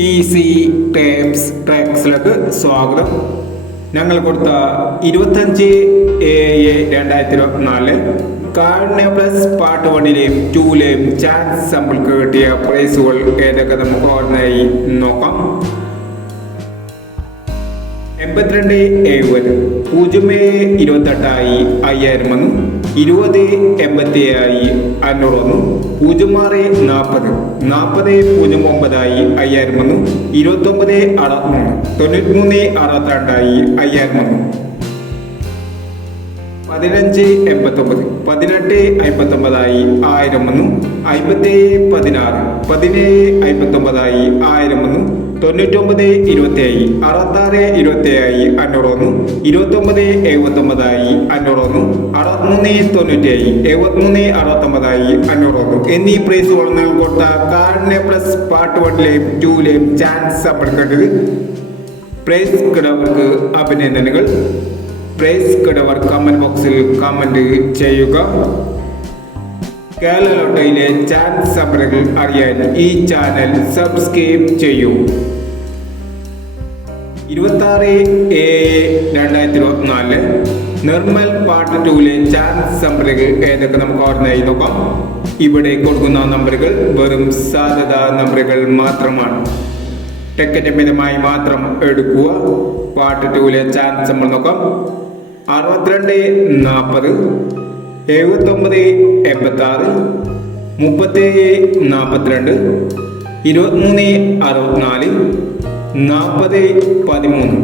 Easy tapes ട്രാക്സിലേക്ക് സ്വാഗതം. ഞങ്ങൾ കൊടുത്ത ഇരുപത്തഞ്ച് ഏഴ് രണ്ടായിരത്തി ഇരുപത്തിനാല് കാർഡിനെ പ്ലസ് പാർട്ട് വണ്ണിലെയും ടൂലെയും ചാൻസ് സമ്പിൾക്ക് കിട്ടിയ പ്രൈസുകൾ ഏതൊക്കെ നമുക്ക് ഓർമ്മയായി നോക്കാം. എൺപത്തിരണ്ട് എഴുപത് പൂജ്യം ഇരുപത്തെട്ടായി അയ്യായിരം വന്നു. ഇരുപത് എൺപത്തി ഏഴായി അഞ്ഞൂറ് വന്നു പൂജ്യം ആറ് നാൽപ്പത് നാൽപ്പത് പൂജ്യം ഒമ്പതായി അയ്യായിരം വന്നു ഇരുപത്തൊമ്പത് അറുപത്തിമൂന്ന് തൊണ്ണൂറ്റിമൂന്ന് അറുപത്തിരണ്ടായി അയ്യായിരം വന്നു പതിനഞ്ച് എൺപത്തൊമ്പത് പതിനെട്ട് അമ്പത്തൊമ്പതായി ആയിരം വന്നു അമ്പത്തേഴ് പതിനാറ് പതിനേഴ് അമ്പത്തൊമ്പതായി ആയിരം വന്നു തൊണ്ണൂറ്റൊമ്പത് ഇരുപത്തിയായി അറുപത്താറ് ഇരുപത്തിയായി അഞ്ഞൂറൊന്ന് ഇരുപത്തൊമ്പത് എഴുപത്തൊമ്പതായി അഞ്ഞൂറൊന്ന് അറുപത്തിമൂന്ന് തൊണ്ണൂറ്റിയായി എഴുപത്തിമൂന്ന് അറുപത്തൊമ്പതായി അഞ്ഞൂറൊന്ന്. എന്നീ പ്രൈസുകൾ നിങ്ങൾ കൊടുത്ത കാർഡിനെ പ്ലസ് പാർട്ട് വണ്ണിലെയും ടൂലെയും ചാൻസ് അപ്പെടുക്കേണ്ടത് പ്രൈസ് കിടവർക്ക് അഭിനന്ദനങ്ങൾ. പ്രൈസ് കിടവർ കമന്റ് ബോക്സിൽ കമന്റ് ചെയ്യുക. കേരള ചാനൽ സമ്പർകൾ അറിയാൻ ഈ ചാനൽ സബ്സ്ക്രൈബ് ചെയ്യൂ. ഇരുപത്തി ആറ് ഏഴ് രണ്ടായിരത്തി ഇരുപത്തിനാല് നിർമ്മൽ പാർട്ട് ടൂവിലെ ചാൻസ് നമ്പറുകൾ ഏതൊക്കെ നമുക്ക് ഓർമ്മയായി നോക്കാം. ഇവിടെ കൊടുക്കുന്ന നമ്പറുകൾ വെറും സാധ്യത നമ്പറുകൾ മാത്രമാണ്. ടിക്കറ്റ് മിതമായി മാത്രം എടുക്കുക. പാർട്ട് ടൂവിലെ ചാൻസ് നമ്മൾ നോക്കാം. അറുപത്തിരണ്ട് നാൽപ്പത് എഴുപത്തൊമ്പത് എൺപത്തി ആറ് മുപ്പത്തേഴ് നാൽപ്പത്തിരണ്ട് ഇരുപത്തിമൂന്ന് അറുപത്തിനാല് നാൽപ്പത് പതിമൂന്ന്.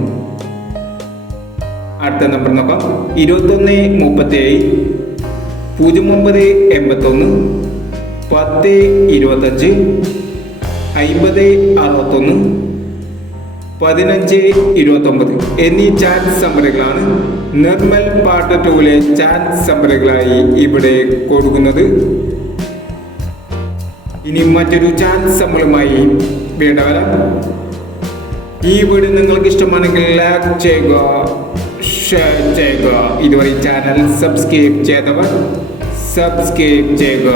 അടുത്ത നമ്പർ നോക്കാം. ഇരുപത്തൊന്ന് മുപ്പത്തേഴ് പൂജ്യം ഒമ്പത് എൺപത്തൊന്ന് പത്ത് ഇരുപത്തഞ്ച് അമ്പത് അറുപത്തൊന്ന് പതിനഞ്ച് ഇരുപത്തൊമ്പത്. എന്നീ ചാറ്റ് നമ്പറുകളാണ് നിർമ്മൽ പാർട്ട് ടൂവിലെ ചാൻസ് നമ്പറുകളായി ഇവിടെ കൊടുക്കുന്നത്. ഇനി മറ്റൊരു ചാൻസ് നമ്മളുമായി വേണ്ടവരാ ഈ വീഡിയോ നിങ്ങൾക്ക് ഇഷ്ടമാണെങ്കിൽ ലൈക്ക് ചെയ്യുക ഷെയർ ചെയ്യുക. ഇതുവരെ ചാനൽ സബ്സ്ക്രൈബ് ചെയ്തവർ സബ്സ്ക്രൈബ് ചെയ്യുക.